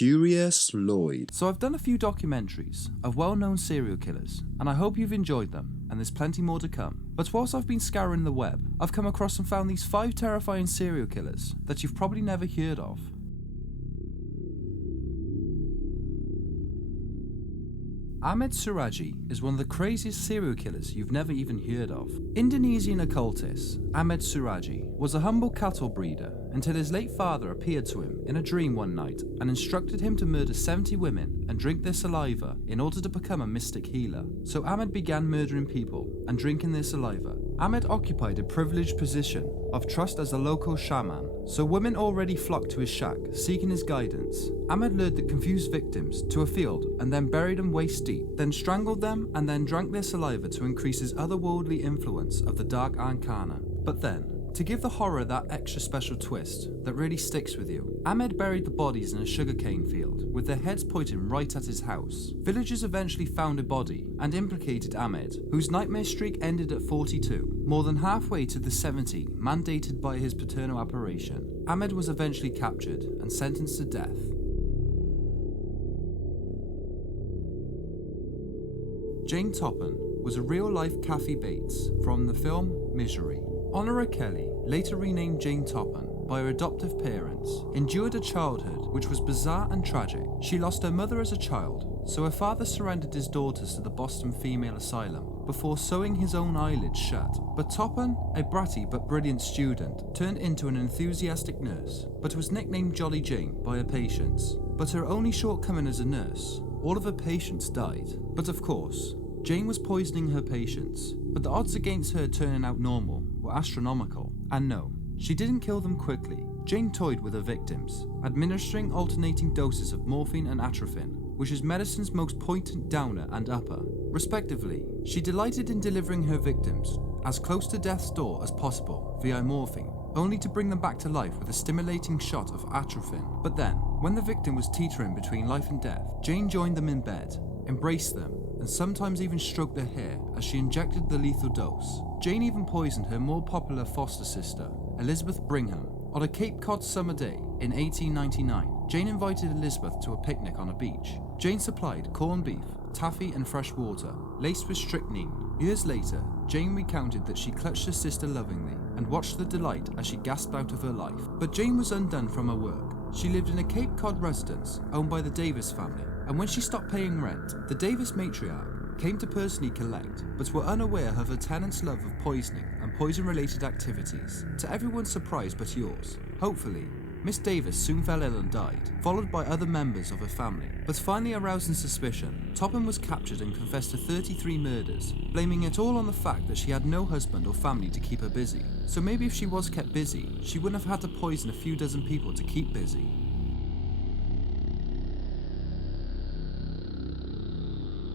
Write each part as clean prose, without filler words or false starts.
Curious Lloyd. So I've done a few documentaries of well-known serial killers, and I hope you've enjoyed them, and there's plenty more to come. But whilst I've been scouring the web, I've come across and found these 5 terrifying serial killers that you've probably never heard of. Ahmed Suraji is one of the craziest serial killers you've never even heard of. Indonesian occultist Ahmed Suraji was a humble cattle breeder until his late father appeared to him in a dream one night and instructed him to murder 70 women and drink their saliva in order to become a mystic healer. So Ahmed began murdering people and drinking their saliva. Ahmed occupied a privileged position of trust as a local shaman, so women already flocked to his shack seeking his guidance. Ahmed lured the confused victims to a field and then buried them waist deep, then strangled them and then drank their saliva to increase his otherworldly influence of the dark arcana. But then, to give the horror that extra special twist that really sticks with you, Ahmed buried the bodies in a sugarcane field with their heads pointing right at his house. Villagers eventually found a body and implicated Ahmed, whose nightmare streak ended at 42, more than halfway to the 70 mandated by his paternal apparition. Ahmed was eventually captured and sentenced to death. Jane Toppan was a real-life Kathy Bates from the film Misery. Honora Kelly, later renamed Jane Toppan by her adoptive parents, endured a childhood which was bizarre and tragic. She lost her mother as a child, so her father surrendered his daughters to the Boston Female Asylum before sewing his own eyelids shut. But Toppan, a bratty but brilliant student, turned into an enthusiastic nurse, but was nicknamed Jolly Jane by her patients. But her only shortcoming as a nurse, all of her patients died. But of course, Jane was poisoning her patients, but the odds against her turning out normal were astronomical. And no, she didn't kill them quickly. Jane toyed with her victims, administering alternating doses of morphine and atropine, which is medicine's most potent downer and upper, respectively. She delighted in delivering her victims as close to death's door as possible via morphine, only to bring them back to life with a stimulating shot of atropine. But then, when the victim was teetering between life and death, Jane joined them in bed, embraced them, and sometimes even stroked their hair as she injected the lethal dose. Jane even poisoned her more popular foster sister, Elizabeth Brigham. On a Cape Cod summer day in 1899, Jane invited Elizabeth to a picnic on a beach. Jane supplied corned beef, taffy and fresh water, laced with strychnine. Years later, Jane recounted that she clutched her sister lovingly and watched the delight as she gasped out of her life. But Jane was undone from her work. She lived in a Cape Cod residence owned by the Davis family, and when she stopped paying rent, the Davis matriarch came to personally collect, but were unaware of her tenants' love of poisoning and poison-related activities. To everyone's surprise but yours, hopefully, Miss Davis soon fell ill and died, followed by other members of her family. But finally arousing suspicion, Toppan was captured and confessed to 33 murders, blaming it all on the fact that she had no husband or family to keep her busy. So maybe if she was kept busy, she wouldn't have had to poison a few dozen people to keep busy.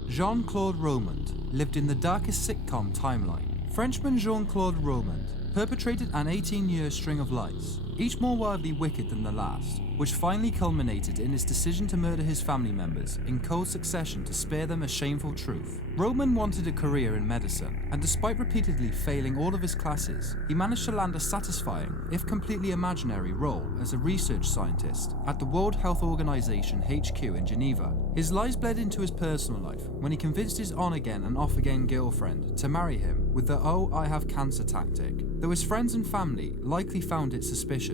Jean-Claude Romans lived in the darkest sitcom timeline. Frenchman Jean-Claude Romans perpetrated an 18-year string of lies, each more wildly wicked than the last, which finally culminated in his decision to murder his family members in cold succession to spare them a shameful truth. Romans wanted a career in medicine, and despite repeatedly failing all of his classes, he managed to land a satisfying, if completely imaginary, role as a research scientist at the World Health Organization HQ in Geneva. His lies bled into his personal life when he convinced his on-again and off-again girlfriend to marry him with the "oh, I have cancer" tactic, though his friends and family likely found it suspicious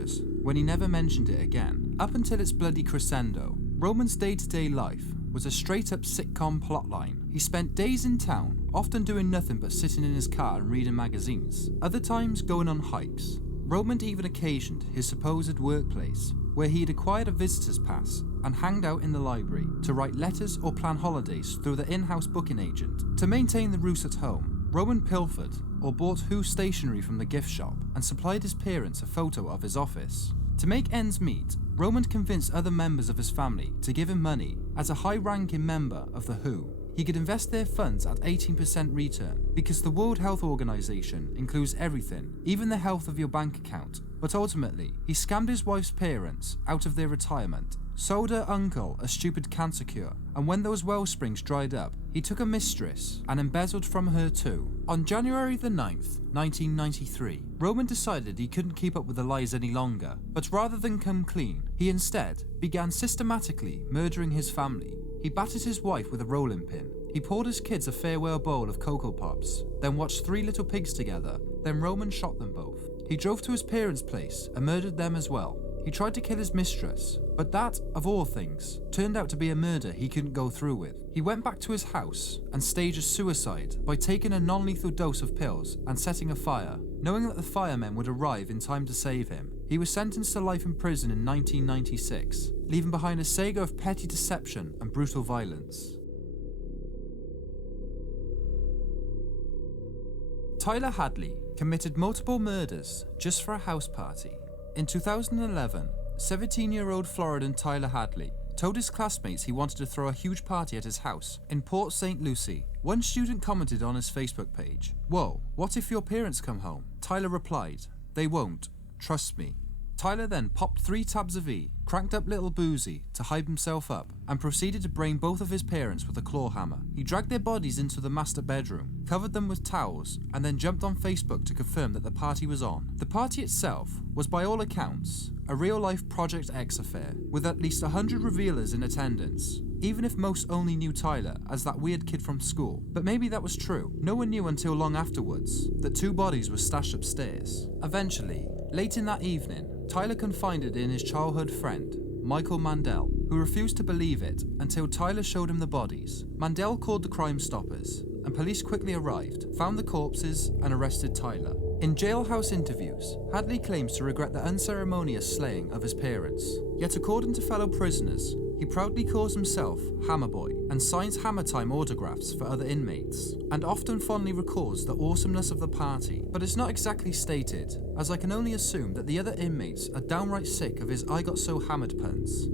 when he never mentioned it again. Up until its bloody crescendo, Romans' day-to-day life was a straight-up sitcom plotline. He spent days in town, often doing nothing but sitting in his car and reading magazines, other times going on hikes. Romans even occasioned his supposed workplace, where he'd acquired a visitor's pass and hanged out in the library to write letters or plan holidays through the in-house booking agent. To maintain the ruse at home, Romans pilfered or bought Who stationery from the gift shop and supplied his parents a photo of his office. To make ends meet, Romans convinced other members of his family to give him money. As a high-ranking member of the Who, he could invest their funds at 18% return, because the World Health Organization includes everything, even the health of your bank account. But ultimately, he scammed his wife's parents out of their retirement, sold her uncle a stupid cancer cure, and when those well springs dried up, he took a mistress and embezzled from her too. On January the 9th, 1993, Roman decided he couldn't keep up with the lies any longer, but rather than come clean, he instead began systematically murdering his family. He battered his wife with a rolling pin. He poured his kids a farewell bowl of Cocoa Pops, then watched 3 little pigs together. Then Roman shot them both. He drove to his parents' place and murdered them as well. He tried to kill his mistress, but that, of all things, turned out to be a murder he couldn't go through with. He went back to his house and staged a suicide by taking a non-lethal dose of pills and setting a fire. Knowing that the firemen would arrive in time to save him, he was sentenced to life in prison in 1996, leaving behind a saga of petty deception and brutal violence. Tyler Hadley committed multiple murders just for a house party. In 2011, 17-year-old Floridan Tyler Hadley told his classmates he wanted to throw a huge party at his house in Port St. Lucie. One student commented on his Facebook page, "Whoa, what if your parents come home?" Tyler replied, "They won't, trust me." Tyler then popped 3 tabs of E, cranked up Little Boozy to hype himself up, and proceeded to brain both of his parents with a claw hammer. He dragged their bodies into the master bedroom, covered them with towels, and then jumped on Facebook to confirm that the party was on. The party itself was, by all accounts, a real-life Project X affair, with at least 100 revealers in attendance, even if most only knew Tyler as that weird kid from school. But maybe that was true. No one knew until long afterwards that 2 bodies were stashed upstairs. Eventually, late in that evening, Tyler confided in his childhood friend, Michael Mandel, who refused to believe it until Tyler showed him the bodies. Mandel called the Crime Stoppers, and police quickly arrived, found the corpses, and arrested Tyler. In jailhouse interviews, Hadley claims to regret the unceremonious slaying of his parents. Yet according to fellow prisoners, he proudly calls himself Hammerboy and signs Hammer Time autographs for other inmates, and often fondly recalls the awesomeness of the party. But it's not exactly stated, as I can only assume that the other inmates are downright sick of his "I got so hammered" puns.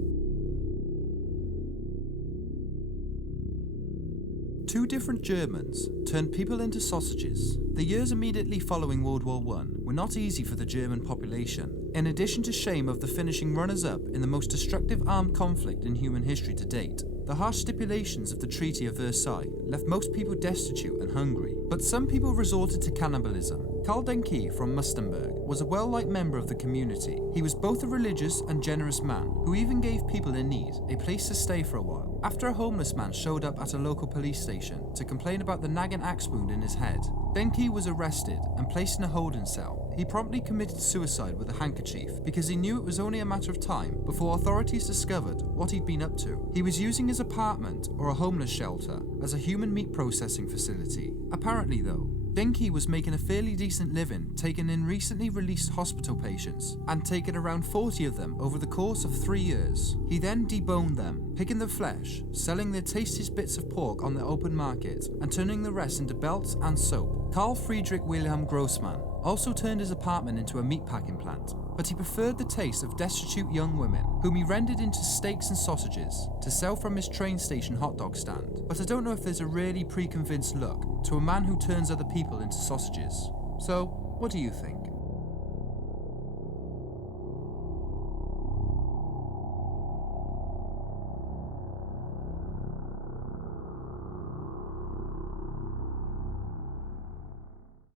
2 different Germans turned people into sausages. The years immediately following World War I were not easy for the German population. In addition to shame of the finishing runners-up in the most destructive armed conflict in human history to date, the harsh stipulations of the Treaty of Versailles left most people destitute and hungry. But some people resorted to cannibalism. Karl Denke from Mustenberg was a well-liked member of the community. He was both a religious and generous man, who even gave people in need a place to stay for a while. After a homeless man showed up at a local police station to complain about the nagging axe wound in his head, Denke was arrested and placed in a holding cell. He promptly committed suicide with a handkerchief because he knew it was only a matter of time before authorities discovered what he'd been up to. He was using his apartment or a homeless shelter as a human meat processing facility. Apparently though, Denke was making a fairly decent living taking in recently released hospital patients and taking around 40 of them over the course of 3 years. He then deboned them, picking the flesh, selling their tastiest bits of pork on the open market, and turning the rest into belts and soap. Karl Friedrich Wilhelm Grossmann also turned his apartment into a meatpacking plant, but he preferred the taste of destitute young women, whom he rendered into steaks and sausages to sell from his train station hot dog stand. But I don't know if there's a really pre-convinced look to a man who turns other people into sausages. So, what do you think?